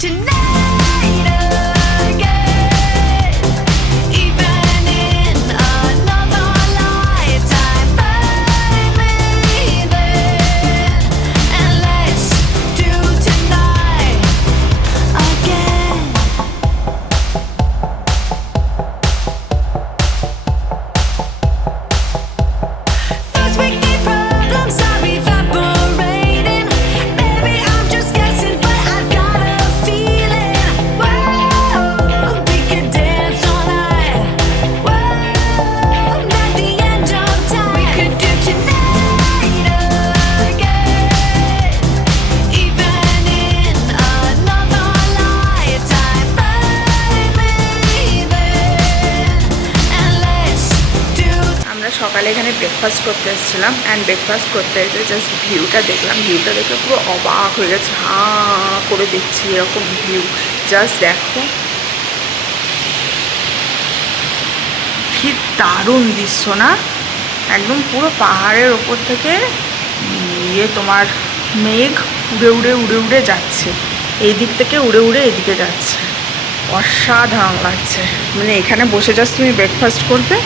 tonight again, even in another lifetime. Find me then, and let's do tonight again. First we need problems are evaporating. Maybe I'm just guessing, but I've got a feeling. Whoa, we could dance all night. Whoa, not the end of time. We could do tonight again, even in another lifetime. Find me then, and let's do. আমরা সকালে এখানে breakfast করতে এসেছিলাম and breakfast করতে এসে just ভিউটা দেখলাম। ভিউটা দেখে পুরো অবাক হয়ে গেছে, হাঁ করে দেখছি এরকম ভিউ। জাস্ট দেখো কি দারুণ দৃশ্য না, একদম পুরো পাহাড়ের ওপর থেকে তোমার মেঘ উড়ে উড়ে উড়ে উড়ে যাচ্ছে, এই দিক থেকে উড়ে উড়ে এদিকে যাচ্ছে। অসাধারণ লাগছে, মানে এখানে বসে জাস্ট তুমি ব্রেকফাস্ট করবে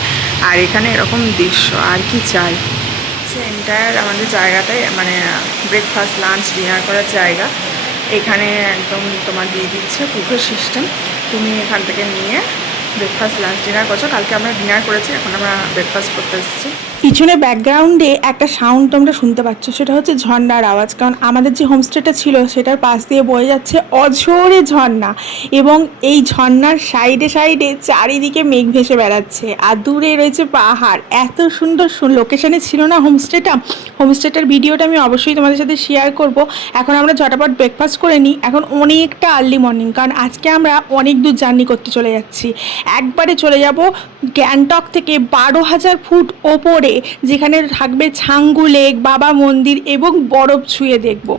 আর এখানে এরকম দৃশ্য, আর কি চাই। এন্টায়ার আমাদের জায়গাটাই মানে ব্রেকফাস্ট লাঞ্চ ডিনার করার জায়গা। এখানে একদম তোমার দিয়ে দিচ্ছে বুফে সিস্টেম, তুমি এখান থেকে নিয়ে ব্রেকফাস্ট লাঞ্চ ডিনার করছো। কালকে আমরা ডিনার করেছি, এখন আমরা ব্রেকফাস্ট করতে এসেছি। পিছনে ব্যাকগ্রাউন্ডে একটা সাউন্ড তোমরা শুনতে পাচ্ছ, সেটা হচ্ছে ঝর্ণার আওয়াজ। কারণ আমাদের যে হোমস্টেটা ছিল সেটার পাশ দিয়ে বয়ে যাচ্ছে অঝোরে ঝর্ণা, এবং এই ঝর্ণার সাইডে সাইডে চারিদিকে মেঘ ভেসে বেড়াচ্ছে, আর দূরে রয়েছে পাহাড়। এত সুন্দর লোকেশানে ছিল না হোমস্টেটা। হোমস্টেটার ভিডিওটা আমি অবশ্যই তোমাদের সাথে শেয়ার করব। এখন আমরা ঝটাপট ব্রেকফাস্ট করে নিই। এখন অনেকটা আর্লি মর্নিং, কারণ আজকে আমরা অনেক দূর জার্নি করতে চলে যাচ্ছি। একবারে চলে যাব গ্যাংটক থেকে 12,000 ফুট ওপরে, যেখানে থাকবে ছাঙ্গু লেক, বাবা মন্দির এবং বরফ ছুঁয়ে দেখব।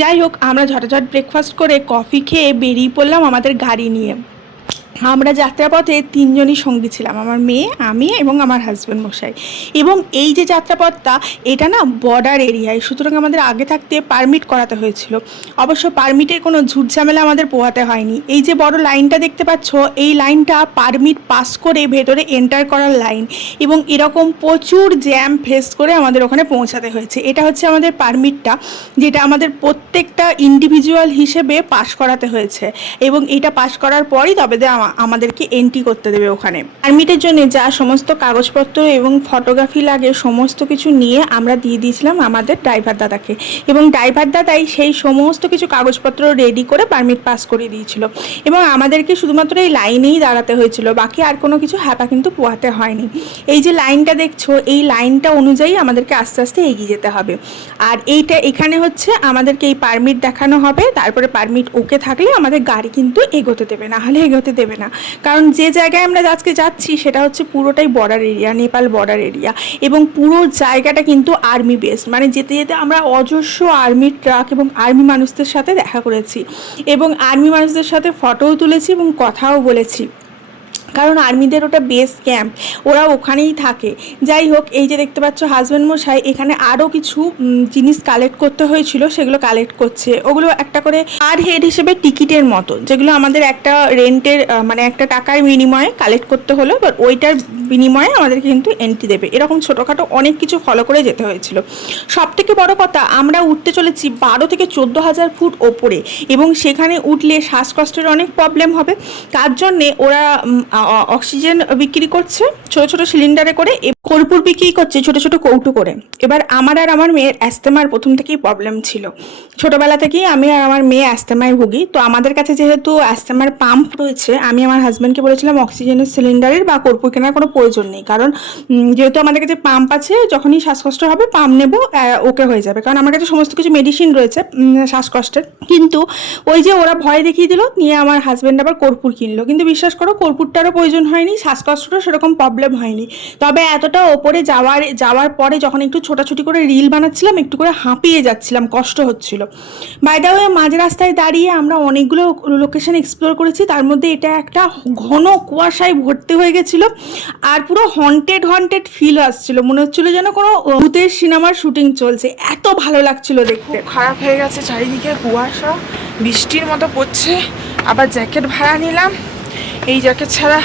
যাই হোক, আমরা ঝটাঝট ব্রেকফাস্ট করে কফি খেয়ে বেরিয়ে পড়লাম আমাদের গাড়ি নিয়ে। আমরা যাত্রাপথে 3 জনই সঙ্গী ছিলাম, আমার মেয়ে, আমি এবং আমার হাজব্যান্ড মশাই। এবং এই যে যাত্রাপথটা, এটা না বর্ডার এরিয়ায়, সুতরাং আমাদের আগে থাকতে পারমিট করাতে হয়েছিল। অবশ্য পারমিটের কোনো ঝুটঝামেলা আমাদের পোহাতে হয়নি। এই যে বড় লাইনটা দেখতে পাচ্ছ, এই লাইনটা পারমিট পাস করে ভেতরে এন্টার করার লাইন, এবং এরকম প্রচুর জ্যাম ফেস করে আমাদের ওখানে পৌঁছাতে হয়েছে। এটা হচ্ছে আমাদের পারমিটটা, যেটা আমাদের প্রত্যেকটা ইন্ডিভিজুয়াল হিসেবে পাস করাতে হয়েছে, এবং এটা পাস করার পরই তবে আমাদেরকে এন্ট্রি করতে দেবে ওখানে। পারমিটের জন্য যা সমস্ত কাগজপত্র এবং ফটোগ্রাফি লাগে সমস্ত কিছু নিয়ে আমরা দিয়ে দিয়েছিলাম আমাদের ড্রাইভার দাদাকে, এবং ড্রাইভার দাদাই সেই সমস্ত কিছু কাগজপত্র রেডি করে পারমিট পাস করে দিয়েছিল, এবং আমাদেরকে শুধুমাত্র এই লাইনেই দাঁড়াতে হয়েছিল, বাকি আর কোনো কিছু হ্যাপা কিন্তু পোহাতে হয়নি। এই যে লাইনটা দেখছো, এই লাইনটা অনুযায়ী আমাদেরকে আস্তে আস্তে এগিয়ে যেতে হবে। আর এখানে হচ্ছে আমাদেরকে এই পারমিট দেখানো হবে, তারপরে পারমিট ওকে থাকলে আমাদের গাড়ি কিন্তু এগোতে দেবে, না হলে এগোতে দেবে না। কারণ যে জায়গায় আমরা আজকে যাচ্ছি সেটা হচ্ছে পুরোটাই border area, Nepal border area, এবং পুরো জায়গাটা কিন্তু আর্মি বেসড। মানে যেতে যেতে আমরা অজস্র আর্মি ট্রাক এবং আর্মি মানুষদের সাথে দেখা করেছি, এবং আর্মি মানুষদের সাথে ফটোও তুলেছি এবং কথাও বলেছি, কারণ আর্মিদের ওটা বেস ক্যাম্প, ওরা ওখানেই থাকে। যাই হোক, এই যে দেখতে পাচ্ছ হাজব্যান্ড মশাই এখানে আরও কিছু জিনিস কালেক্ট করতে হয়েছিল, সেগুলো কালেক্ট করছে। ওগুলো একটা করে পার হেড হিসেবে টিকিটের মতো, যেগুলো আমাদের একটা রেন্টের মানে একটা টাকার বিনিময়ে কালেক্ট করতে হলো, এবার ওইটার বিনিময়ে আমাদেরকে কিন্তু এন্ট্রি দেবে। এরকম ছোটোখাটো অনেক কিছু ফলো করে যেতে হয়েছিল। সবথেকে বড় কথা, আমরা উঠতে চলেছি 12 থেকে 14,000 ফুট ওপরে, এবং সেখানে উঠলে শ্বাসকষ্টের অনেক প্রবলেম হবে। তার জন্যে ওরা অক্সিজেন বিক্রি করছে ছোট ছোট সিলিন্ডারে করে, কর্পূর বিক্রি করছে ছোট ছোট কৌটো করে। এবার আমার আর আমার মেয়ের অ্যাস্তেমার প্রথম থেকেই প্রবলেম ছিল, ছোটোবেলা থেকেই আমি আর আমার মেয়ে অ্যাস্তেমায় ভুগি। তো আমাদের কাছে যেহেতু অ্যাস্তেমার পাম্প রয়েছে, আমি আমার হাজব্যান্ডকে বলেছিলাম অক্সিজেনের সিলিন্ডারের বা কর্পূর কেনার কোনো প্রয়োজন নেই, কারণ যেহেতু আমাদের কাছে পাম্প আছে, যখনই শ্বাসকষ্ট হবে পাম্প নেব, ওকে হয়ে যাবে। কারণ আমার কাছে সমস্ত কিছু মেডিসিন রয়েছে শ্বাসকষ্টের। কিন্তু ওই যে ওরা ভয় দেখিয়ে দিল, নিয়ে আমার হাজব্যান্ড আবার কর্পূর কিনলো। কিন্তু বিশ্বাস করো, কর্পূরটারও প্রয়োজন হয়নি, শ্বাসকষ্টটা সেরকম প্রবলেম হয়নি। তবে এতটা ওপরে যাওয়ার পরে যখন একটু ছোটাছুটি করে রিল বানাচ্ছিলাম, একটু করে হাঁপিয়ে যাচ্ছিলাম, কষ্ট হচ্ছিল। বাই দ্য ওয়ে, মাঝ রাস্তায় দাঁড়িয়ে আমরা অনেকগুলো লোকেশন এক্সপ্লোর করেছি, তার মধ্যে এটা একটা ঘন কুয়াশায় ভর্তি হয়ে গেছিলো, আর পুরো হন্টেড ফিল আসছিল, মনে হচ্ছিল যেন কোনো ভূতের সিনেমার শুটিং চলছে, এত ভালো লাগছিল দেখতে। খারাপ হয়ে গেছে, চারিদিকে কুয়াশা, বৃষ্টির মতো পড়ছে। আবার জ্যাকেট ভাড়া নিলাম, এই জ্যাকেট ছাড়া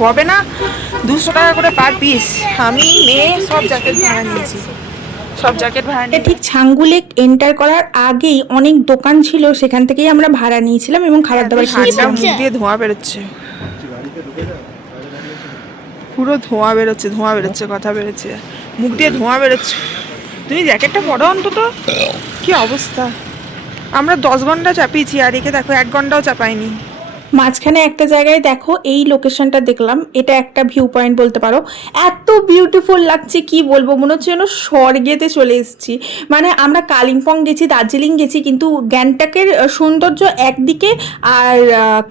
হবে না, 200 টাকা করে পার পিস। আমি মেয়ে সব জ্যাকেট ভাড়া নিয়েছি, সব জ্যাকেট ভাড়া নিয়ে ঠিক ছাঙ্গুলেক এন্টার করার আগেই অনেক দোকান ছিল, সেখান থেকেই আমরা ভাড়া নিয়েছিলাম এবং খাবার দাবার ঠান্ডা, খেয়েছিলাম। মুখ দিয়ে ধোঁয়া বেরোচ্ছে, পুরো ধোঁয়া বেরোচ্ছে, ধোঁয়া বেরোচ্ছে, কথা বেরোচ্ছে, মুখ দিয়ে ধোঁয়া বেরোচ্ছে। তুমি জ্যাকেটটা পরো অন্তত, কি অবস্থা। আমরা 10 ঘন্টা চাপিয়েছি আর একে দেখো 1 ঘন্টাও চাপাইনি। মাঝখানে একটা জায়গায় দেখো এই লোকেশনটা দেখলাম, এটা একটা ভিউ পয়েন্ট বলতে পারো। এত বিউটিফুল লাগছে কি বলবো, মনে হচ্ছে যেন স্বর্গেতে চলে এসেছি। মানে আমরা কালিম্পং গেছি, দার্জিলিং গেছি, কিন্তু গ্যাংটকের সৌন্দর্য একদিকে আর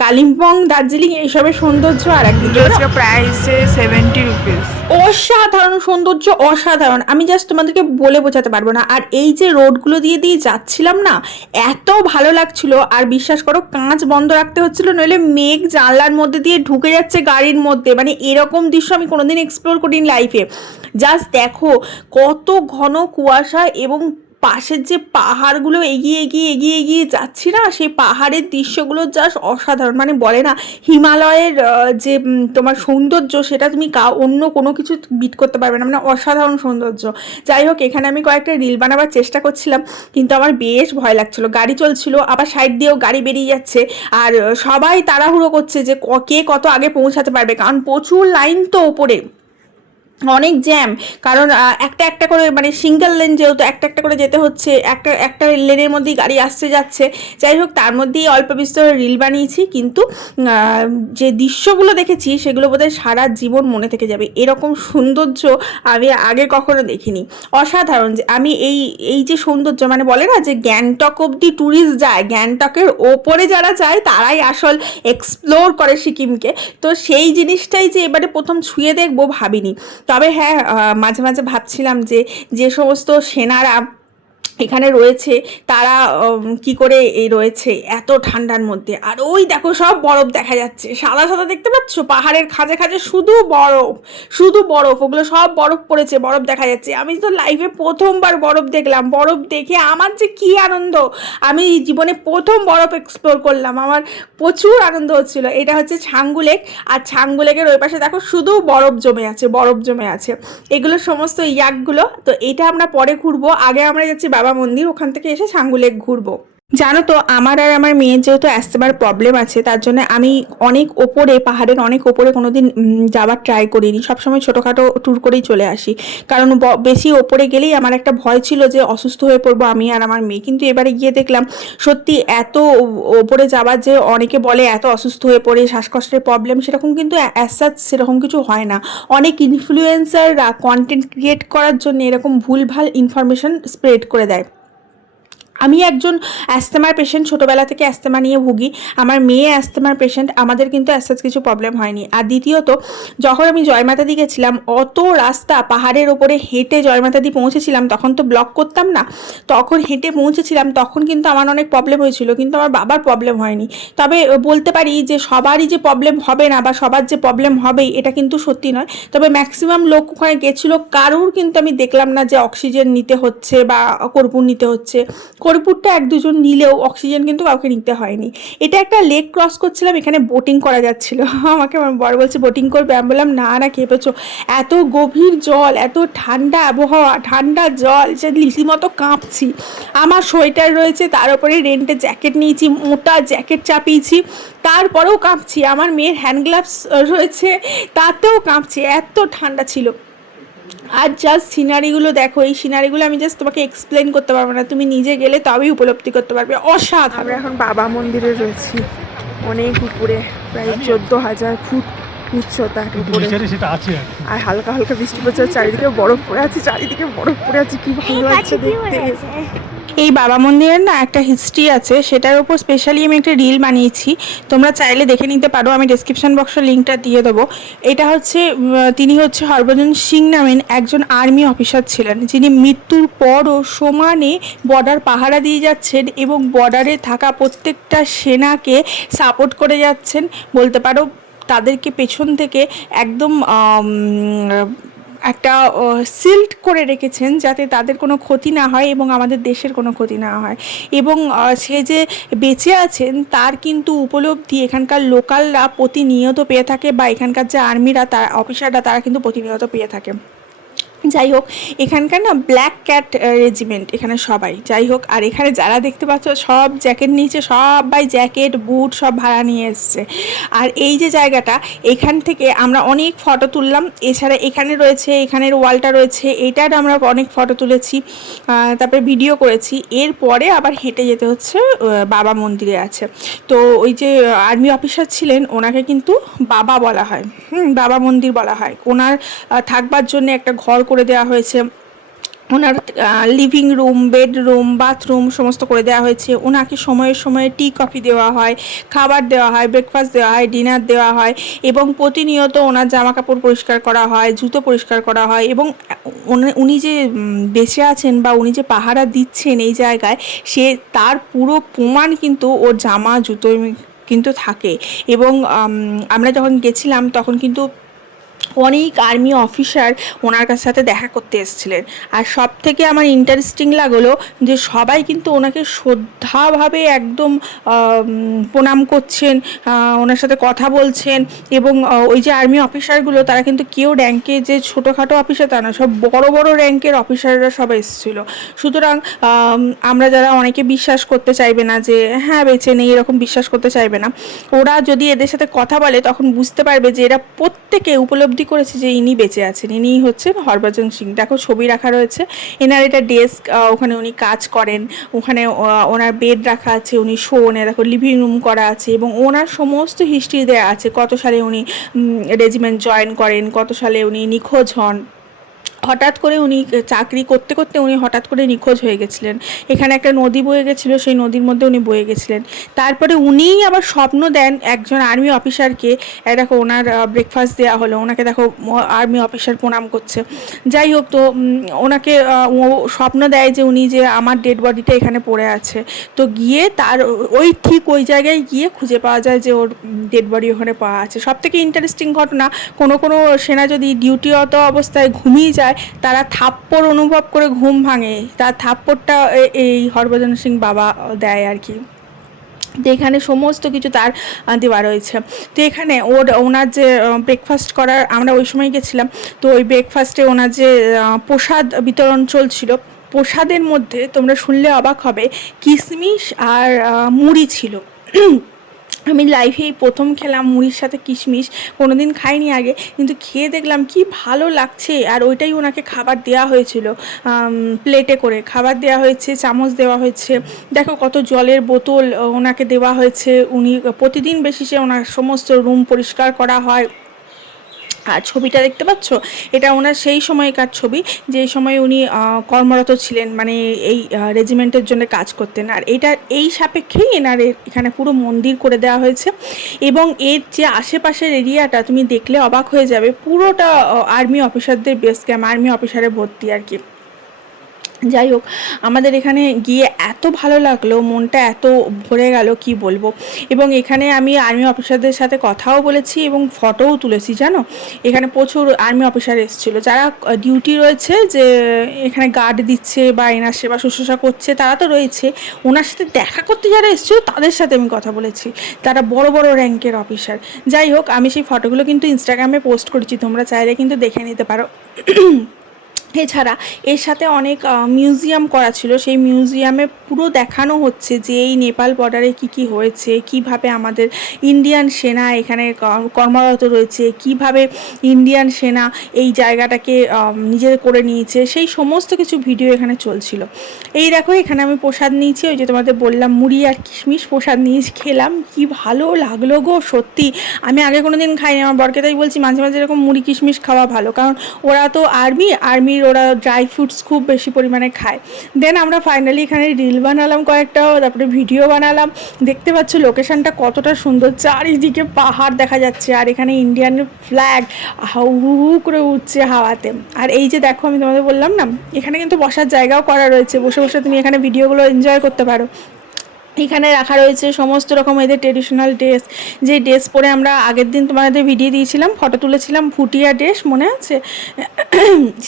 কালিম্পং দার্জিলিং এইসবের সৌন্দর্য আর একদিকে। আজকে প্রাইস 70 রুপিস। অসাধারণ সৌন্দর্য, অসাধারণ, আমি জাস্ট তোমাদেরকে বলে বোঝাতে পারবো না। আর এই যে রোডগুলো দিয়ে দিয়ে যাচ্ছিলাম না, এত ভালো লাগছিল। আর বিশ্বাস করো কাঁচ বন্ধ রাখতে হচ্ছিল, নইলে মেঘ জানলার মধ্যে দিয়ে ঢুকে যাচ্ছে গাড়ির মধ্যে। মানে এরকম দৃশ্য আমি কোনোদিন এক্সপ্লোর করিনি লাইফে। জাস্ট দেখো কত ঘন কুয়াশা, এবং পাশের যে পাহাড়গুলো এগিয়ে এগিয়ে এগিয়ে এগিয়ে যাচ্ছি না, সেই পাহাড়ের দৃশ্যগুলো জাস্ট অসাধারণ। মানে বলে না হিমালয়ের যে তোমার সৌন্দর্য, সেটা তুমি অন্য কোনো কিছু বিট করতে পারবে না, মানে অসাধারণ সৌন্দর্য। যাই হোক, এখানে আমি কয়েকটা রিল বানাবার চেষ্টা করছিলাম, কিন্তু আমার বেশ ভয় লাগছিল। গাড়ি চলছিল, আবার সাইড দিয়েও গাড়ি বেরিয়ে যাচ্ছে, আর সবাই তাড়াহুড়ো করছে যে কে কত আগে পৌঁছাতে পারবে, কারণ প্রচুর লাইন তো ওপরে, অনেক জ্যাম। কারণ একটা একটা করে, মানে সিঙ্গেল লেন যেহেতু, একটা একটা করে যেতে হচ্ছে, একটা একটা লেনের মধ্যেই গাড়ি আসছে যাচ্ছে। যাই হোক, তার মধ্যেই অল্প বিস্তর রিল বানিয়েছি, কিন্তু যে দৃশ্যগুলো দেখেছি সেগুলো বোধহয় সারা জীবন মনে থেকে যাবে। এরকম সৌন্দর্য আমি আগে কখনো দেখিনি, অসাধারণ। যে আমি এই এই যে সৌন্দর্য, মানে বলে না যে গ্যাংটক অবধি ট্যুরিস্ট যায়, গ্যাংটকের ওপরে যারা যায় তারাই আসল এক্সপ্লোর করে সিকিমকে। তো সেই জিনিসটাই যে এবারে প্রথম ছুঁয়ে দেখবো ভাবিনি। তবে হ্যাঁ, মাঝে মাঝে ভাবছিলাম যে যে সমস্ত সেনারা এখানে রয়েছে তারা কি করে এই রয়েছে এত ঠান্ডার মধ্যে। আর ওই দেখো সব বরফ দেখা যাচ্ছে, সাদা সাদা দেখতে পাচ্ছ, পাহাড়ের খাঁজে খাঁজে শুধু বরফ, শুধু বরফ, ওগুলো সব বরফ পড়েছে, বরফ দেখা যাচ্ছে। আমি তো লাইফে প্রথমবার বরফ দেখলাম, বরফ দেখে আমার যে কি আনন্দ, আমি জীবনে প্রথম বরফ এক্সপ্লোর করলাম, আমার প্রচুর আনন্দ হচ্ছিল। এটা হচ্ছে ছাঙ্গু লেক, আর ছাঙ্গু লেকের ওই পাশে দেখো শুধু বরফ জমে আছে, বরফ জমে আছে, এগুলো সমস্ত ইয়াকগুলো। তো এটা আমরা পরে ঘুরবো, আগে আমরা যাচ্ছি বাবা মন্দির, ওখান থেকে এসে ছাঙ্গু লেক ঘুরবো। জানো তো, আমার আর আমার মেয়ের যেহেতু অ্যাস্তমার প্রবলেম আছে, তার জন্য আমি অনেক ওপরে, পাহাড়ের অনেক ওপরে কোনোদিন যাওয়ার ট্রাই করিনি, সবসময় ছোটোখাটো ট্যুর করেই চলে আসি। কারণ বেশি ওপরে গেলেই আমার একটা ভয় ছিল যে অসুস্থ হয়ে পড়বো আমি আর আমার মেয়ে। কিন্তু এবারে গিয়ে দেখলাম সত্যি এত ওপরে যাওয়ার যে, অনেকে বলে এত অসুস্থ হয়ে পড়ে, শ্বাসকষ্টের প্রবলেম, সেরকম কিন্তু অ্যাজ সাচ সেরকম কিছু হয় না। অনেক ইনফ্লুয়েন্সাররা কন্টেন্ট ক্রিয়েট করার জন্য এরকম ভুলভাল ইনফরমেশন স্প্রেড করে দেয়। আমি একজন অ্যাস্তমার পেশেন্ট, ছোটোবেলা থেকে অ্যাস্তমা নিয়ে ভুগি, আমার মেয়ে অ্যাস্তমার পেশেন্ট, আমাদের কিন্তু অ্যাসাজ কিছু প্রবলেম হয়নি। আর দ্বিতীয়ত, যখন আমি জয়মাতাদি গেছিলাম, অত রাস্তা পাহাড়ের ওপরে হেঁটে জয়মাতাদি পৌঁছেছিলাম, তখন তো ব্লগ করতাম না, তখন হেঁটে পৌঁছেছিলাম, তখন কিন্তু আমার অনেক প্রবলেম হয়েছিল, কিন্তু আমার বাবার প্রবলেম হয়নি। তবে বলতে পারি যে সবারই যে প্রবলেম হবে না বা সবার যে প্রবলেম হবেই, এটা কিন্তু সত্যি নয়। তবে ম্যাক্সিমাম লোক ওখানে গেছিলো, কারোর কিন্তু আমি দেখলাম না যে অক্সিজেন নিতে হচ্ছে বা কর্পূর নিতে হচ্ছে। কর্পূরটা 1-2 জন নিলেও অক্সিজেন কিন্তু কাউকে নিতে হয়নি। এটা একটা লেক ক্রস করছিলাম, এখানে বোটিং করা যাচ্ছিল, আমাকে আমার বড় বলছে বোটিং করবে, আমি বললাম না না, খেপেছো, এত গভীর জল, এত ঠান্ডা আবহাওয়া, ঠান্ডা জল, সে রীতিমতো কাঁপছি। আমার সোয়েটার রয়েছে, তার উপরে রেন্টে জ্যাকেট নিয়েছি, মোটা জ্যাকেট চাপিয়েছি, তারপরেও কাঁপছি। আমার মেয়ের হ্যান্ড গ্লাভস রয়েছে, তাতেও কাঁপছি, এত ঠান্ডা ছিল। আর জাস্ট সিনারিগুলো দেখো, এই সিনারিগুলো আমি জাস্ট তোমাকে এক্সপ্লেন করতে পারবো না, তুমি নিজে গেলে তবেই উপলব্ধি করতে পারবে, অসাধারণ। আমরা এখন বাবা মন্দিরে রয়েছি, অনেক উপরে, প্রায় 14,000 ফুট উচ্চতার উপরে, সেটা আছে আর কি। আর হালকা হালকা বৃষ্টি পড়ছে, চারিদিকে বরফ পড়ে আছে, চারিদিকে বরফ পড়ে আছে, কি ভালো লাগছে দেখতে। এই বাবা মন্দিরের না একটা হিস্ট্রি আছে, সেটার উপর স্পেশালি আমি একটা রিল বানিয়েছি, তোমরা চাইলে দেখে নিতে পারো, আমি ডেসক্রিপশন বক্সে লিঙ্কটা দিয়ে দেবো। এটা হচ্ছে তিনি হচ্ছে হরভজন সিং নামেন একজন আর্মি অফিসার ছিলেন, যিনি মৃত্যুর পরও সমানে বর্ডার পাহারা দিয়ে যাচ্ছেন এবং বর্ডারে থাকা প্রত্যেকটা সেনাকে সাপোর্ট করে যাচ্ছেন, বলতে পারো তাদেরকে পেছন থেকে একদম একটা সিল্ড করে রেখেছেন যাতে তাদের কোনো ক্ষতি না হয় এবং আমাদের দেশের কোনো ক্ষতি না হয়। এবং সে যে বেঁচে আছেন তার কিন্তু উপলব্ধি এখানকার লোকালরা প্রতিনিয়ত পেয়ে থাকে, বা এখানকার যে আর্মিরা, তার অফিসাররা, তারা কিন্তু প্রতিনিয়ত পেয়ে থাকে। যাই হোক, এখানকার না ব্ল্যাক ক্যাট রেজিমেন্ট এখানে সবাই। যাই হোক, আর এখানে যারা দেখতে পাচ্ছ সব জ্যাকেট নিয়েছে, সবাই জ্যাকেট বুট সব ভাড়া নিয়ে এসছে। আর এই যে জায়গাটা, এখান থেকে আমরা অনেক ফটো তুললাম। এছাড়া এখানে রয়েছে, এখানের ওয়ালটা রয়েছে, এইটার আমরা অনেক ফটো তুলেছি, তারপরে ভিডিও করেছি। এরপরে আবার হেঁটে যেতে হচ্ছে বাবা মন্দিরে আছে। তো ওই যে আর্মি অফিসার ছিলেন ওনাকে কিন্তু বাবা বলা হয়, বাবা মন্দির বলা হয়। ওনার থাকবার জন্য একটা ঘর করে দেওয়া হয়েছে, ওনার লিভিং রুম, বেডরুম, বাথরুম সমস্ত করে দেওয়া হয়েছে। ওনাকে সময়ে সময়ে টি কফি দেওয়া হয়, খাবার দেওয়া হয়, ব্রেকফাস্ট দেওয়া হয়, ডিনার দেওয়া হয়, এবং প্রতিনিয়ত ওনার জামা কাপড় পরিষ্কার করা হয়, জুতো পরিষ্কার করা হয়। এবং উনি যে বেঁচে আছেন বা উনি যে পাহারা দিচ্ছেন এই জায়গায়, সে তার পুরো প্রমাণ কিন্তু ওর জামা জুতো কিন্তু থাকে। এবং আমরা যখন গেছিলাম তখন কিন্তু অনেক আর্মি অফিসার ওনার সাথে দেখা করতে এসেছিলেন। আর সব থেকে আমার ইন্টারেস্টিং লাগলো যে সবাই কিন্তু ওনাকে শ্রদ্ধাভাবে একদম প্রণাম করছেন, ওনার সাথে কথা বলছেন। এবং ওই যে আর্মি অফিসারগুলো, তারা কিন্তু কেউ র্যাঙ্কে যে ছোটোখাটো অফিসার তা না, সব বড় বড় র্যাঙ্কের অফিসাররা সবাই এসেছিলো। সুতরাং আমরা যারা অনেকে বিশ্বাস করতে চাইবে না যে হ্যাঁ বেঁচে নেই, এরকম বিশ্বাস করতে চাইবে না, ওরা যদি এদের সাথে কথা বলে তখন বুঝতে পারবে যে এরা প্রত্যেকে উপলব্ধি করেছে যে ইনি বেঁচে আছেন। ইনি হচ্ছেন হরভজন সিং। দেখো ছবি রাখা রয়েছে, এনার এটা ডেস্ক, ওখানে উনি কাজ করেন, ওখানে ওনার বেড রাখা আছে, উনি শোন, দেখো লিভিং রুম করা আছে, এবং ওনার সমস্ত হিস্ট্রি দেওয়া আছে, কত সালে উনি রেজিমেন্ট জয়েন করেন, কত সালে উনি নিখোঁজ হন। হঠাৎ করে উনি চাকরি করতে করতে উনি হঠাৎ করে নিখোঁজ হয়ে গেছিলেন। এখানে একটা নদী বয়ে গেছিলো, সেই নদীর মধ্যে উনি বয়ে গেছিলেন। তারপরে উনিই আবার স্বপ্ন দেন একজন আর্মি অফিসারকে, দেখো ওনার ব্রেকফাস্ট দেওয়া হলো, ওনাকে দেখো আর্মি অফিসার প্রণাম করছে। যাই হোক, তো ওনাকে ও স্বপ্ন দেয় যে উনি যে আমার ডেড বডিটা এখানে পড়ে আছে। তো গিয়ে তার ওই ঠিক ওই জায়গায় গিয়ে খুঁজে পাওয়া যায় যে ওর ডেড বডি ওখানে পাওয়া আছে। সব থেকে ইন্টারেস্টিং ঘটনা, কোনো কোনো সেনা যদি ডিউটিরত অবস্থায় ঘুমিয়ে যায়, তারা থাপ্পড় অনুভব করে ঘুম ভাঙে, তার থাপ্পড়টা এই হরভজন সিং বাবা দেয় আর কি। তো এখানে সমস্ত কিছু তার দেওয়া রয়েছে। তো এখানে ওনার যে ব্রেকফাস্ট করার, আমরা ওই সময় গেছিলাম, তো ওই ব্রেকফাস্টে ওনার যে প্রসাদ বিতরণ চলছিল, প্রসাদের মধ্যে তোমরা শুনলে অবাক হবে, কিশমিশ আর মুড়ি ছিল। আমি লাইফেই প্রথম খেলাম মুড়ির সাথে কিশমিশ, কোনো দিন খাইনি আগে, কিন্তু খেয়ে দেখলাম কি ভালো লাগছে। আর ওইটাই ওনাকে খাবার দেওয়া হয়েছিল, প্লেটে করে খাবার দেওয়া হয়েছে, চামচ দেওয়া হয়েছে। দেখো কত জলের বোতল ওনাকে দেওয়া হয়েছে। উনি প্রতিদিন বেসিসে ওনার সমস্ত রুম পরিষ্কার করা হয়। আর ছবিটা দেখতে পাচ্ছ, এটা ওনার সেই সময়কার ছবি, যেই সময় উনি কর্মরত ছিলেন, মানে এই রেজিমেন্টের জন্য কাজ করতেন। আর এটা এই সাপেক্ষেই এনার এখানে পুরো মন্দির করে দেওয়া হয়েছে। এবং এর যে আশেপাশের এরিয়াটা তুমি দেখলে অবাক হয়ে যাবে, পুরোটা আর্মি অফিসারদের বেস ক্যাম্প, আর্মি অফিসারে ভর্তি আর কি। যাই হোক, আমাদের এখানে গিয়ে এত ভালো লাগলো, মনটা এত ভরে গেল কি বলবো। এবং এখানে আমি আর্মি অফিসারদের সাথে কথাও বলেছি এবং ফটোও তুলেছি। জানো, এখানে প্রচুর আর্মি অফিসার এসেছিলো, যারা ডিউটি রয়েছে, যে এখানে গার্ড দিচ্ছে বা এনার সেবা শুশ্রূষা করছে, তারা তো রয়েছে। ওনার সাথে দেখা করতে যারা এসেছিলো তাদের সাথে আমি কথা বলেছি, তারা বড় বড় র্যাঙ্কের অফিসার। যাই হোক, আমি সেই ফটোগুলো কিন্তু ইনস্টাগ্রামে পোস্ট করেছি, তোমরা চাইলে কিন্তু দেখে নিতে পারো। এছাড়া এর সাথে অনেক মিউজিয়াম করা ছিল, সেই মিউজিয়ামে পুরো দেখানো হচ্ছে যে এই নেপাল বর্ডারে কি কি হয়েছে, কিভাবে আমাদের ইন্ডিয়ান সেনা এখানে কর্মরত রয়েছে, কিভাবে ইন্ডিয়ান সেনা এই জায়গাটাকে নিজের করে নিয়েছে, সেই সমস্ত কিছু ভিডিও এখানে চলছিল। এই দেখো, এখানে আমি প্রসাদ নিয়েছি, ওই যে তোমাদের বললাম মুড়ি আর কিশমিশ প্রসাদ নিয়ে খেলাম, কি ভালো লাগলো গো সত্যি। আমি আগে কোনো দিন খাইনি, আমার বরকে তাই বলছি মাঝে মাঝে এরকম মুড়ি কিশমিশ খাওয়া ভালো, কারণ ওরা তো আর্মির ওরা ড্রাই ফ্রুটস খুব বেশি পরিমাণে খায়। দেন আমরা ফাইনালি এখানে রিল বানালাম কয়েকটাও, তারপরে ভিডিও বানালাম। দেখতে পাচ্ছ লোকেশনটা কতটা সুন্দর, চারিদিকে পাহাড় দেখা যাচ্ছে, আর এখানে ইন্ডিয়ান ফ্ল্যাগ হু হু করে উঠছে হাওয়াতে। আর এই যে দেখো, আমি তোমাদের বললাম না, এখানে কিন্তু বসার জায়গাও করা রয়েছে, বসে বসে তুমি এখানে ভিডিওগুলো এনজয় করতে পারো। এখানে রাখা রয়েছে সমস্ত রকম এদের ট্রেডিশনাল ড্রেস, যে ড্রেস পরে আমরা আগের দিন তোমাদের ভিডিও দিয়েছিলাম, ফটো তুলেছিলাম, ভুটিয়া ড্রেস মনে আছে?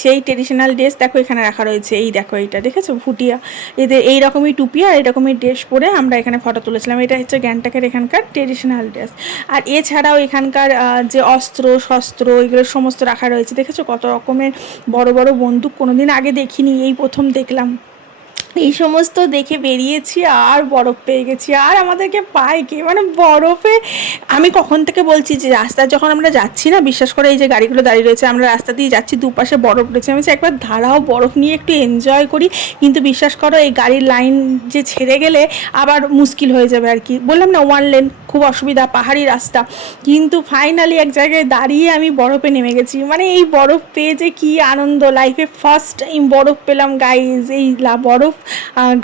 সেই ট্রেডিশনাল ড্রেস দেখো এখানে রাখা রয়েছে। এই দেখো এইটা দেখেছো, ভুটিয়া, এদের এই রকমই টুপি আর এরকমই ড্রেস পরে আমরা এখানে ফটো তুলেছিলাম। এটা হচ্ছে গ্যাংটকের এখানকার ট্রেডিশনাল ড্রেস। আর এছাড়াও এখানকার যে অস্ত্র শস্ত্র এগুলো সমস্ত রাখা রয়েছে। দেখেছো কত রকমের বড় বড় বন্দুক, কোনোদিন আগে দেখিনি, এই প্রথম দেখলাম। এই সমস্ত দেখে বেরিয়েছি আর বরফ পেয়ে গেছি, আর আমাদেরকে পায় কে, মানে বরফে আমি কখন থেকে বলছি যে রাস্তায় যখন আমরা যাচ্ছি না, বিশ্বাস করে এই যে গাড়িগুলো দাঁড়িয়ে রয়েছে, আমরা রাস্তা দিয়ে যাচ্ছি, দুপাশে বরফ রয়েছে, আমি বলছি একবার দাঁড়াও বরফ নিয়ে একটু এনজয় করি, কিন্তু বিশ্বাস করো এই গাড়ির লাইন যে ছেড়ে গেলে আবার মুশকিল হয়ে যাবে আর কি। বললাম না ওয়ান লেন, খুব অসুবিধা, পাহাড়ি রাস্তা, কিন্তু ফাইনালি এক জায়গায় দাঁড়িয়ে আমি বরফে নেমে গেছি। মানে এই বরফ পেয়ে যে কী আনন্দ, লাইফে ফার্স্ট টাইম বরফ পেলাম গাইজ, এই বরফ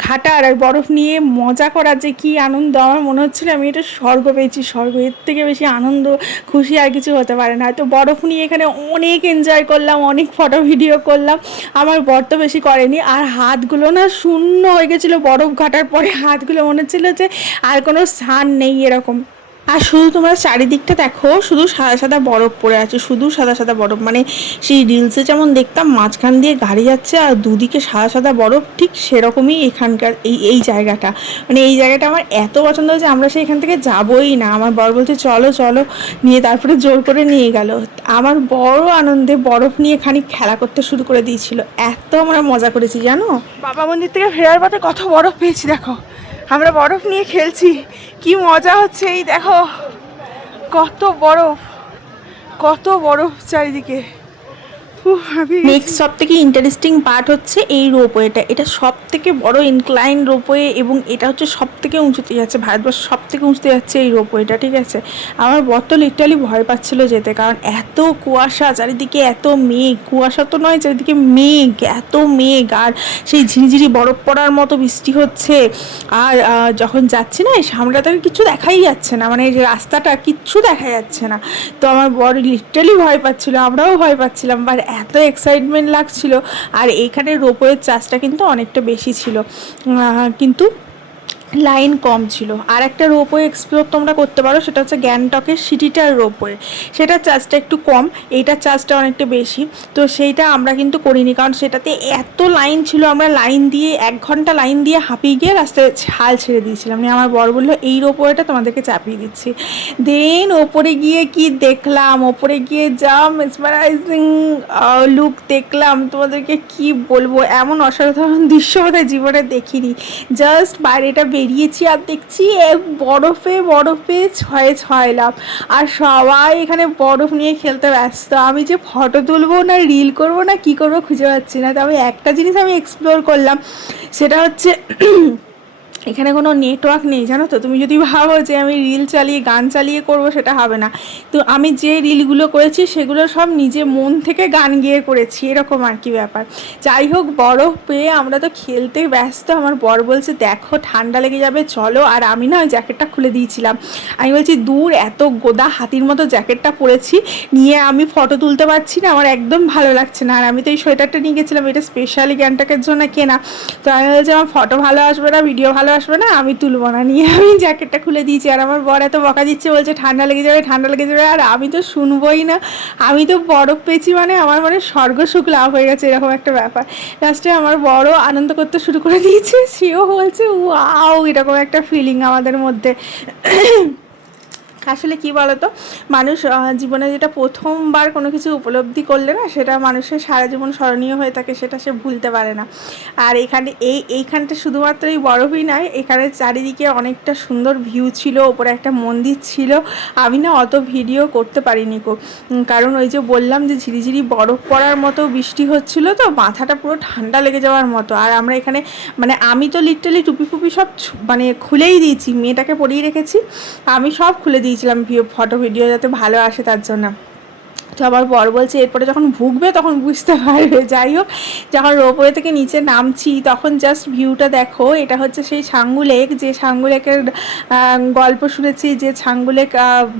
ঘাটার আর বরফ নিয়ে মজা করার যে কী আনন্দ, আমার মনে হচ্ছিল আমি এটা স্বর্গ পেয়েছি, স্বর্গ, এর থেকে বেশি আনন্দ খুশি আর কিছু হতে পারে না। তো বরফ নিয়ে এখানে অনেক এনজয় করলাম, অনেক ফটো ভিডিও করলাম, আমার বর তো বেশি করেনি, আর হাতগুলো না শূন্য হয়ে গেছিলো বরফ ঘাটার পরে, হাতগুলো মনে হচ্ছিলো যে আর কোনো স্থান নেই এরকম। আর শুধু তোমরা চারিদিকটা দেখো, শুধু সাদা সাদা বরফ পড়ে আছে, শুধু সাদা সাদা বরফ, মানে সেই রিলসে যেমন দেখতাম মাঝখান দিয়ে গাড়ি যাচ্ছে আর দুদিকে সাদা সাদা বরফ, ঠিক সেরকমই এখানকার এই জায়গাটা। মানে এই জায়গাটা আমার এত পছন্দ হয়েছে, আমরা সেখান থেকে যাবোই না, আমার বর বলছে চলো চলো, নিয়ে তারপরে জোর করে নিয়ে গেল। আমার বড় আনন্দে বরফ নিয়ে খানিক খেলা করতে শুরু করে দিয়েছিল, এত আমরা মজা করেছি জানো। বাবা মন্দির থেকে ফেরার পথে কত বরফ পেয়েছি দেখো, আমরা বরফ নিয়ে খেলছি, কি মজা হচ্ছে। এই দেখো কত বরফ, কত বরফ চারিদিকে। নেক্সট সব থেকে ইন্টারেস্টিং পার্ট হচ্ছে এই রোপওয়েটা, এটা সব থেকে বড় ইনক্লাইন রোপওয়ে এবং এটা হচ্ছে সব থেকে উঁচুতে যাচ্ছে, ভারতবর্ষের সব থেকে উঁচুতে যাচ্ছে এই রোপওয়েটা, ঠিক আছে। আমার বর তো লিটারালি ভয় পাচ্ছিল যেতে, কারণ এত কুয়াশা চারিদিকে, এত মেঘ, কুয়াশা তো নয় চারিদিকে মেঘ, এত মেঘ, আর সেই ঝিরিঝিরি বরফ পড়ার মতো বৃষ্টি হচ্ছে। আর যখন যাচ্ছি না এই সামনেটা থেকে কিছু দেখাই যাচ্ছে না, মানে যে রাস্তাটা কিচ্ছু দেখা যাচ্ছে না, তো আমার বর লিটারালি ভয় পাচ্ছিল, আমরাও ভয় পাচ্ছিলাম, বাট এত এক্সাইটমেন্ট লাগছিল। আর এইখানে রোপওয়ের চার্জটা কিন্তু অনেকটা বেশি ছিল, কিন্তু লাইন কম ছিল। আর একটা রোপওয়ে এক্সপ্লোর তোমরা করতে পারো, সেটা হচ্ছে গ্যাংটকের সিটিটার রোপওয়ে, সেটার চার্জটা একটু কম, এইটার চার্জটা অনেকটা বেশি, তো সেইটা আমরা কিন্তু করিনি, কারণ সেটাতে এত লাইন ছিল, আমরা লাইন দিয়ে 1 ঘন্টা লাইন দিয়ে হাঁপিয়ে গিয়ে রাস্তায় হাল ছেড়ে দিয়েছিলাম। নিয়ে আমার বর বললো এই রোপওয়েটা তোমাদেরকে চাপিয়ে দিচ্ছি। দেন ওপরে গিয়ে কি দেখলাম, ওপরে গিয়ে যা মেসমারাইজিং লুক দেখলাম, তোমাদেরকে কি বলবো, এমন অসাধারণ দৃশ্য বোধহয় জীবনে দেখিনি। জাস্ট বাইরেটা বেরিয়েছি আর দেখছি বরফে বরফে ছয়ে ছয় লাভ, আর সবাই এখানে বরফ নিয়ে খেলতে ব্যস্ত। আমি যে ফটো তুলবো না রিল করবো না কি করবো খুঁজে পাচ্ছি না। তবে একটা জিনিস আমি এক্সপ্লোর করলাম, সেটা হচ্ছে এখানে কোনো নেটওয়ার্ক নেই জানো তো। তুমি যদি ভাবো যে আমি রিল চালিয়ে গান চালিয়ে করব, সেটা হবে না। তো আমি যে রিলগুলো করেছি সেগুলো সব নিজে মন থেকে গান গেয়ে করেছি, এরকম আর কি ব্যাপার। যাই হোক, বরফ পেয়ে আমরা তো খেলতে ব্যস্ত। আমার বর বলছে দেখো ঠান্ডা লেগে যাবে চলো, আর আমি না ওই জ্যাকেটটা খুলে দিয়েছিলাম। আমি বলছি দূর, এত গোদা হাতির মতো জ্যাকেটটা পরেছি, নিয়ে আমি ফটো তুলতে পারছি না, আমার একদম ভালো লাগছে না। আর আমি তো এই সোয়েটারটা নিয়ে গেছিলাম, এটা স্পেশালি গ্যাংটকের জন্য কেনা। তো আমি বলছি আমার ফটো ভালো আসবে না, ভিডিও ভালো আসবে না, আমি তুলবো না। নিয়ে আমি জ্যাকেটটা খুলে দিয়েছি, আর আমার বর এত বকা দিচ্ছে, বলছে ঠান্ডা লেগে যাবে ঠান্ডা লেগে যাবে, আর আমি তো শুনবোই না। আমি তো বরফ পেয়েছি, মানে আমার মানে স্বর্গ সুখ লাভ হয়ে গেছে, এরকম একটা ব্যাপার। লাস্টে আমার বড় আনন্দ করতে শুরু করে দিয়েছে, সেও বলছে ওয়াও, এরকম একটা ফিলিং আমাদের মধ্যে। আসলে কি বলতো, মানুষ জীবনে যেটা প্রথমবার কোনো কিছু উপলব্ধি করলে না, সেটা মানুষের সারা জীবন স্মরণীয় হয়ে থাকে, সেটা সে ভুলতে পারে না। আর এখানে এইখানটা শুধুমাত্র এই বরফই নয়, এখানে চারিদিকে অনেকটা সুন্দর ভিউ ছিল, ওপরে একটা মন্দির ছিল। আমি না অত ভিডিও করতে পারিনি কারণ ওই যে বললাম যে ঝিরিঝিরি বরফ পড়ার মতো বৃষ্টি হচ্ছিল, তো মাথাটা পুরো ঠান্ডা লেগে যাওয়ার মতো। আর আমরা এখানে মানে আমি তো লিটারালি টুপি ফুপি সব মানে খুলেই দিয়েছি, মেয়েটাকে পরিয়ে রেখেছি, আমি সব খুলে দিয়েছিলাম ফটো ভিডিও যাতে ভালো আসে তার জন্য। তো আমার বর বলছে এরপরে যখন ভুগবে তখন বুঝতে পারবে। যাই হোক, যখন রোপওয়ে থেকে নিচে নামছি তখন জাস্ট ভিউটা দেখো। এটা হচ্ছে সেই ছাঙ্গু লেক, যে ছাঙ্গু লেকের গল্প শুনেছি, যে ছাঙ্গু লেক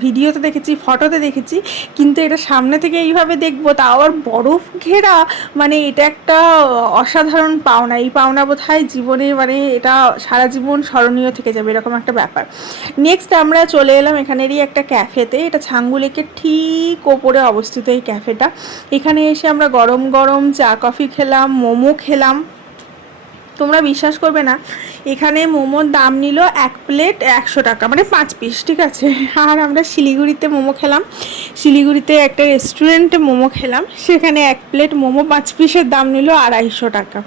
ভিডিওতে দেখেছি, ফটোতে দেখেছি, কিন্তু এটা সামনে থেকে এইভাবে দেখবো, তাও আবার বরফ ঘেরা, মানে এটা একটা অসাধারণ পাওনা। এই পাওনা বোধহয় জীবনে, মানে এটা সারা জীবন স্মরণীয় থেকে যাবে, এরকম একটা ব্যাপার। নেক্সট আমরা চলে এলাম এখানেরই একটা ক্যাফেতে। এটা ছাঙ্গু লেকের ঠিক ওপরে অবস্থিত এই ক্যাফেটা। এখানে এসে আমরা গরম গরম চা কফি খেলাম, মোমো খেলাম। তোমরা বিশ্বাস করবে না, এখানে মোমোর দাম নিল 1 প্লেট 100 টাকা, মানে 5 পিস, ঠিক আছে। আর আমরা শিলিগুড়িতে মোমো খেলাম, শিলিগুড়িতে একটা রেস্টুরেন্টে মোমো খেলাম, সেখানে 1 প্লেট মোমো 5 পিসের দাম নিল 250 টাকা।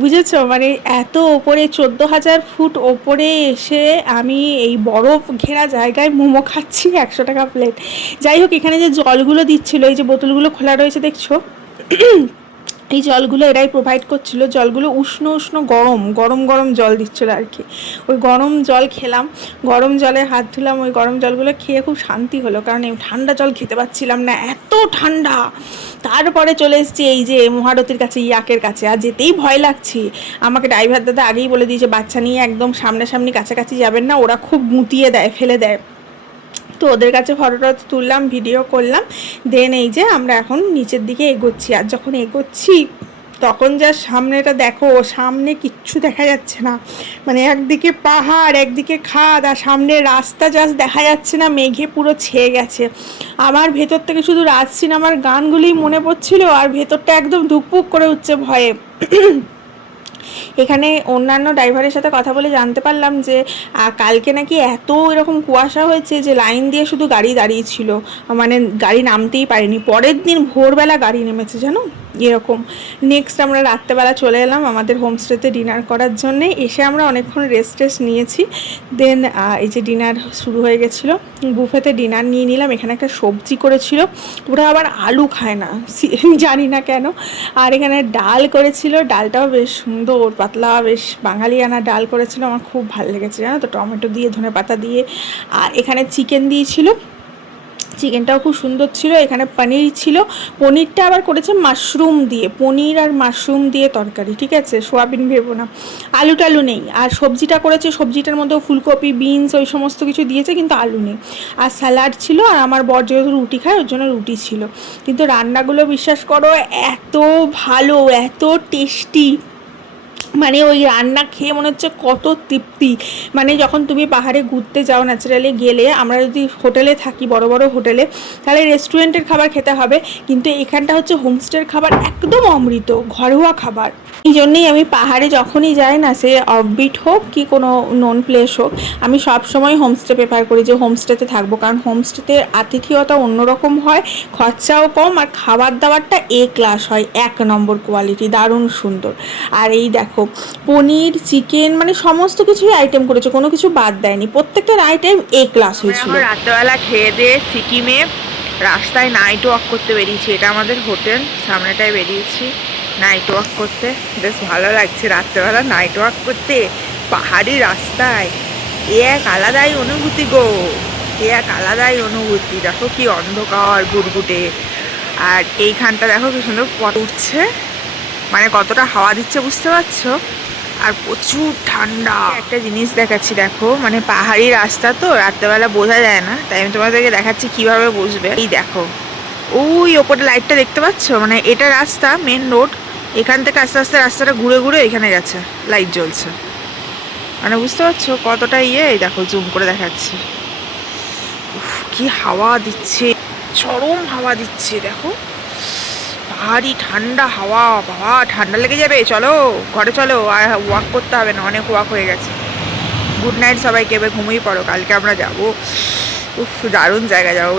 বুঝেছো, মানে এত ওপরে 14,000 ফুট ওপরে এসে আমি এই বরফ ঘেরা জায়গায় মোমো খাচ্ছি 100 টাকা প্লেট। যাই হোক, এখানে যে জলগুলো দিচ্ছিলো, এই যে বোতলগুলো খোলা রয়েছে দেখছো, এই জলগুলো এরাই প্রোভাইড করছিল। জলগুলো উষ্ণ উষ্ণ গরম গরম গরম জল দিচ্ছিল আর কি। ওই গরম জল খেলাম, গরম জলে হাত ধুলাম, ওই গরম জলগুলো খেয়ে খুব শান্তি হলো, কারণ এই ঠান্ডা জল খেতে পাচ্ছিলাম না, এত ঠান্ডা। তারপরে চলে এসেছি এই যে মহারথীর কাছে, ইয়াকের কাছে। আর যেতেই ভয় লাগছে, আমাকে ড্রাইভার দাদা আগেই বলে দিয়েছে বাচ্চা নিয়ে একদম সামনাসামনি কাছাকাছি যাবেন না, ওরা খুব গুঁতিয়ে দেয়, ফেলে দেয়। তো ওদের কাছে ফটোটা তুললাম, ভিডিও করলাম, দেন এই যে আমরা এখন নিচের দিকে এগোচ্ছি। আর যখন এগোচ্ছি তখন যা সামনেটা দেখো, সামনে কিচ্ছু দেখা যাচ্ছে না, মানে একদিকে পাহাড়, একদিকে খাদ, আর সামনে রাস্তা জাস্ট দেখা যাচ্ছে না, মেঘে পুরো ছেয়ে গেছে। আমার ভেতর থেকে শুধু রাজ সিনেমার গানগুলিই মনে পড়ছিল, আর ভেতরটা একদম ধুকপুক করে উঠছে ভয়ে। এখানে অন্যান্য ড্রাইভারের সাথে কথা বলে জানতে পারলাম যে কালকে নাকি এত এরকম কুয়াশা হয়েছে যে লাইন দিয়ে শুধু গাড়ি দাঁড়িয়েছিল, মানে গাড়ি নামতেই পারেনি। পরের দিন ভোরবেলা গাড়ি নেমেছে জানো, এরকম। নেক্সট আমরা রাত্রেবেলা চলে এলাম আমাদের হোমস্টেতে ডিনার করার জন্যে। এসে আমরা অনেকক্ষণ রেস্ট নিয়েছি, দেন এই যে ডিনার শুরু হয়ে গেছিলো। বুফেতে ডিনার নিয়ে নিলাম। এখানে একটা সবজি করেছিল, ওরা আবার আলু খায় না, জানি না কেন। আর এখানে ডাল করেছিল, ডালটাও বেশ সুন্দর পাতলা, বেশ বাঙালিয়ানা ডাল করেছিল, আমার খুব ভালো লেগেছে জানো তো, টমেটো দিয়ে, ধনেপাতা দিয়ে। আর এখানে চিকেন দিয়েছিল, চিকেনটাও খুব সুন্দর ছিল। এখানে পনির ছিল, পনিরটা আবার করেছে মাশরুম দিয়ে, পনির আর মাশরুম দিয়ে তরকারি, ঠিক আছে, সোয়াবিন ভেবো না, আলু টালু নেই। আর সবজিটা করেছে, সবজিটার মধ্যেও ফুলকপি, বিনস, ওই সমস্ত কিছু দিয়েছে, কিন্তু আলু নেই। আর স্যালাড ছিল, আর আমার বর যেহেতু রুটি খায় ওর জন্য রুটি ছিল। কিন্তু রান্নাগুলো বিশ্বাস করো এত ভালো, এত টেস্টি, মানে ওই রান্না খেয়ে মনে হচ্ছে কত তৃপ্তি। মানে যখন তুমি পাহাড়ে ঘুরতে যাও ন্যাচারালি গেলে, আমরা যদি হোটেলে থাকি, বড় বড় হোটেলে, তাহলে রেস্টুরেন্টের খাবার খেতে হবে, কিন্তু এখানটা হচ্ছে হোমস্টের খাবার একদম অমৃত, ঘরোয়া খাবার। এই জন্যেই আমি পাহাড়ে যখনই যাই না, সে অফবিট হোক কি কোনো নোন প্লেস হোক, আমি সবসময় হোমস্টে প্রেফার করি যে হোমস্টেতে থাকবো, কারণ হোমস্টেতে আতিথেয়তা অন্যরকম হয়, খরচাও কম, আর খাবার দাবারটা ক্লাস হয়, 1 নম্বর কোয়ালিটি, দারুণ সুন্দর। আর এই দেখো পনির, চিকেন, মানে সমস্ত কিছুই আইটেম করেছে, কোনো কিছু বাদ দেয়নি, প্রত্যেকটার আইটেম ক্লাস হয়েছিল। রাত্রেবেলা খেয়ে দিয়ে সিকিমে রাস্তায় নাইট ওয়াক করতে বেরিয়েছি। এটা আমাদের হোটেল, সামনেটায় বেরিয়েছি নাইট ওয়াক করতে। বেশ ভালো লাগছে রাত্রেবেলা নাইট ওয়াক করতে পাহাড়ি রাস্তায়। এক আলাদাই অনুভূতি গো, এক আলাদাই অনুভূতি। দেখো কি অন্ধকার গুড়গুটে, আর এইখানটা দেখো কি সুন্দর পথ উঠছে, মানে কতটা হাওয়া দিচ্ছে বুঝতে পারছো, আর প্রচুর ঠান্ডা। একটা জিনিস দেখাচ্ছি দেখো, মানে পাহাড়ি রাস্তা তো রাত্রেবেলা বোঝা যায় না, তাই আমি তোমাদেরকে দেখাচ্ছি কিভাবে বুঝবে। এই দেখো ওই ওপরে লাইটটা দেখতে পাচ্ছ, মানে এটা রাস্তা, মেন রোড, এখান থেকে আস্তে আস্তে রাস্তাটা ঘুরে ঘুরে এখানে গেছে, লাইট জ্বলছে, মানে বুঝতে পারছো কতটা ইয়ে। এই দেখো জুম করে দেখাচ্ছি, কি হাওয়া দিচ্ছে, চরম হাওয়া দিচ্ছে দেখো, ভারী ঠান্ডা হাওয়া। বাবা ঠান্ডা লেগে যাবে, চলো ঘরে চলো, আর ওয়াক করতে হবে না, অনেক ওয়াক হয়ে গেছে। গুড নাইট সবাইকে, এবার ঘুমিয়ে পড়ো, কালকে আমরা যাবো। উফ দারুণ জায়গা যাবো।